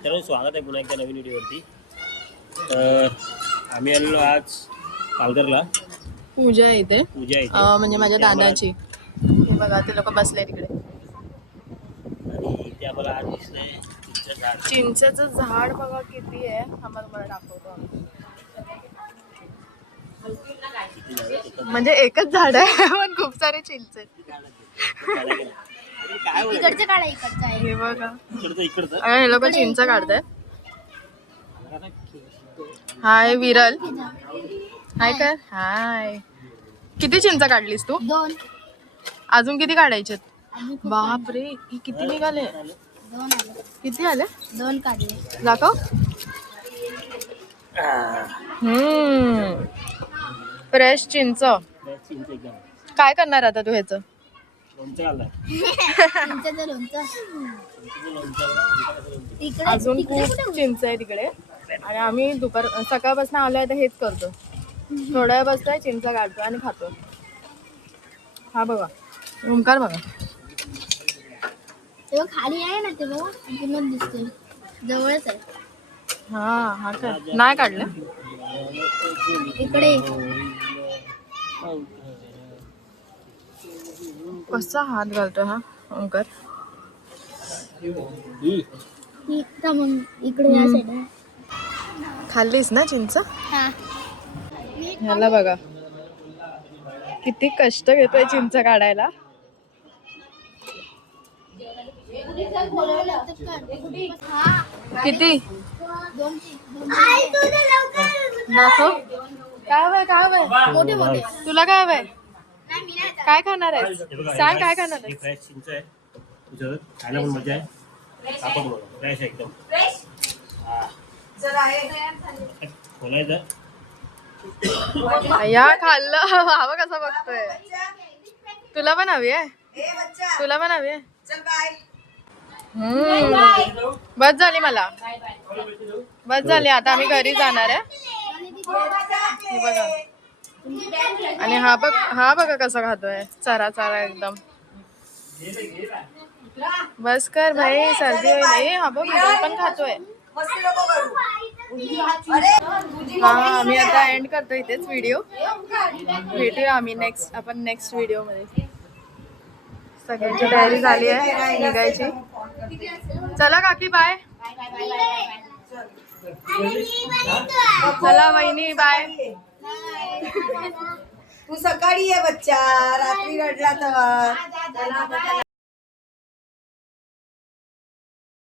मित्रांनो स्वागत आहे पुन्हा एकदा नवीन व्हिडिओवरती. तर आम्ही आलेलो आज पालघरला. पूजा आहे इथे, पूजा आहे इथे. म्हणजे माझ्या दादाची. हे बघा ते लोक बसले तिकडे. आणि इथे आम्हाला आज दिसलंय चिंचेचं झाड बघा किती आहे, आम्हाला मला दाखवतो. म्हणजे एकच झाड आहे पण खूप सारे चिंच आहेत. इकडचं काढा, इकडचं आहे. हे बघा इकडचं हे लोक चिंच काढतायत. हाय विरल, हाय कर. हाय, किती चिंच काढलीस तू? 2 अजून किती काढायचे? बापरे, किती निघाले? 2 आले. किती आले? 2 काढले. दाखव. फ्रेश चिंच. एकदम. काय करणार आता तू ह्याचं? लोणचं घालणार. चिंचेचं लोणचं. इकडे अजून तिकडे खूप कुठे? चिंच आहे तिकडे. आणि आम्ही सकाळपासून आलोय तर हेच करतो. थोड्या वेळ बसतोय, चिंच काढतो आणि खातो. हा बघा ओंकार बघा. तेव्हा खाली आहे ना, तेव्हा पूर्ण दिसतोय, जवळच आहे. हा काय नाही काढलं. इकडे कसा हात घालतो हा ओंकार. मग इकडे या साईड. खाल्लीस ना चिंच? हा, ह्याला बघा किती कष्ट घेतोय चिंच काढायला. किती दाखव. काय हवंय, काय हवंय? मोठे मोठे. तुला काय हवंय? काय खाणार आहे? सांग काय खाणार आहे? फ्रेश चिंच आहे. तुझं खायला पण मजा आहे. आपण बघा फ्रेश एकदम. खोलायचं. या खाल्लं. हवं कसं बघतोय. तुला पण हवी आहे? तुला पण हवी आहे? बस झाली मला, बस झाली. आता आम्ही घरी जाणार आहे. हे बघा. आणि हा बघा कसा खातोय, चरा चरा एकदम. बस कर भाई, सर्दी होईल. हा बघ पण खातोय. हा आम्ही आता एंड करतो इथेच व्हिडिओ. भेटूया आम्ही नेक्स्ट व्हिडिओ मध्ये. सगळ्यांची तयारी झाली आहे निघायची. चला काकी बाय. चला वहिनी बाय. तू सकाळी ये बच्चा, रात्री रडला तर.